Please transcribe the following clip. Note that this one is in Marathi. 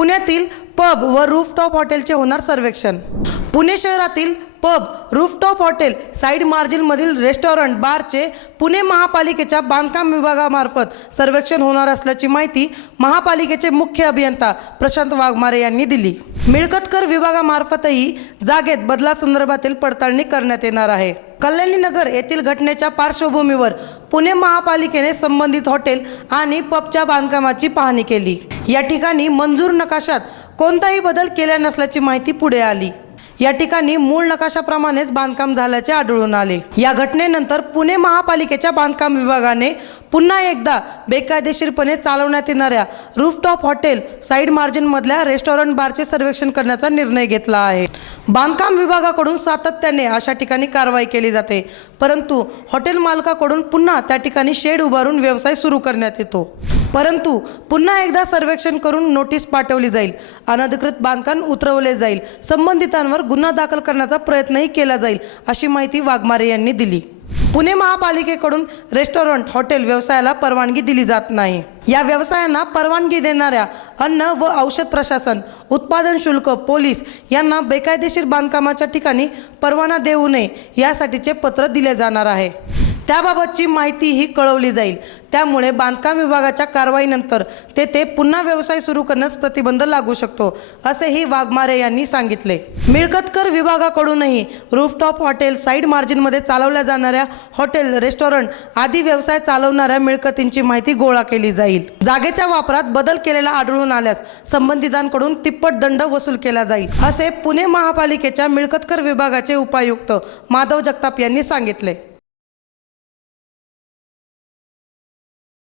पुण्यातील पब व रूफटॉप हॉटेलचे होणार सर्वेक्षण. पुणे शहरातील पब रूफटॉप हॉटेल साईड मार्जिनमधील रेस्टॉरंट बारचे पुणे महापालिकेच्या बांधकाम विभागामार्फत सर्वेक्षण होणार असल्याची माहिती महापालिकेचे मुख्य अभियंता प्रशांत वाघमारे यांनी दिली. मिळकतकर विभागामार्फतही जागेत बदलासंदर्भातील पडताळणी करण्यात येणार आहे. कल्याणी नगर येथील घटनेच्या पार्श्वभूमीवर पुणे महापालिकेने संबंधित हॉटेल आणि पबच्या बांधकामाची पाहणी केली. या ठिकाणी मंजूर नकाशात कोणताही बदल केला नसल्याची माहिती पुढे आली. या ठिकाणी मूळ नकाशाप्रमाणेच बांधकाम झाल्याचे आढळून आले. या घटनेनंतर पुणे महापालिकेच्या बांधकाम विभागाने पुन्हा एकदा बेकायदेशीरपणे चालवण्यात येणाऱ्या रूफटॉप हॉटेल साईड मार्जिनमधल्या रेस्टॉरंट बारचे सर्वेक्षण करण्याचा निर्णय घेतला आहे. बांधकाम विभागाकडून सातत्याने अशा ठिकाणी कारवाई केली जाते परंतु हॉटेल मालकाकडून पुन्हा त्या ठिकाणी शेड उभारून व्यवसाय सुरू करण्यात येतो. परंतु पुन्हा एकदा सर्वेक्षण करून नोटीस पाठवली जाईल. अनधिकृत बांधकाम उतरवले जाईल. संबंधितांवर गुन्हा दाखल करण्याचा प्रयत्नही केला जाईल अशी माहिती वाघमारे यांनी दिली. पुणे महापालिकेकडून रेस्टॉरंट हॉटेल व्यवसायाला परवानगी दिली जात नाही. या व्यवसायांना परवानगी देणाऱ्या अन्न व औषध प्रशासन उत्पादन शुल्क पोलीस यांना बेकायदेशीर बांधकामाच्या ठिकाणी परवाना देऊ नये यासाठीचे पत्र दिले जाणार आहे. त्याबाबतची माहितीही कळवली जाईल. त्यामुळे बांधकाम विभागाच्या कारवाईनंतर तेथे पुन्हा व्यवसाय सुरू करण्यास प्रतिबंध लागू शकतो असेही वाघमारे यांनी सांगितले. मिळकतकर विभागाकडूनही रूफटॉप हॉटेल साईड मार्जिनमध्ये चालवल्या जाणाऱ्या हॉटेल रेस्टॉरंट आदी व्यवसाय चालवणाऱ्या मिळकतींची माहिती गोळा केली जाईल. जागेच्या वापरात बदल केलेला आढळून आल्यास संबंधितांकडून तिप्पट दंड वसूल केला जाईल असे पुणे महापालिकेच्या मिळकतकर विभागाचे उपायुक्त माधव जगताप यांनी सांगितले.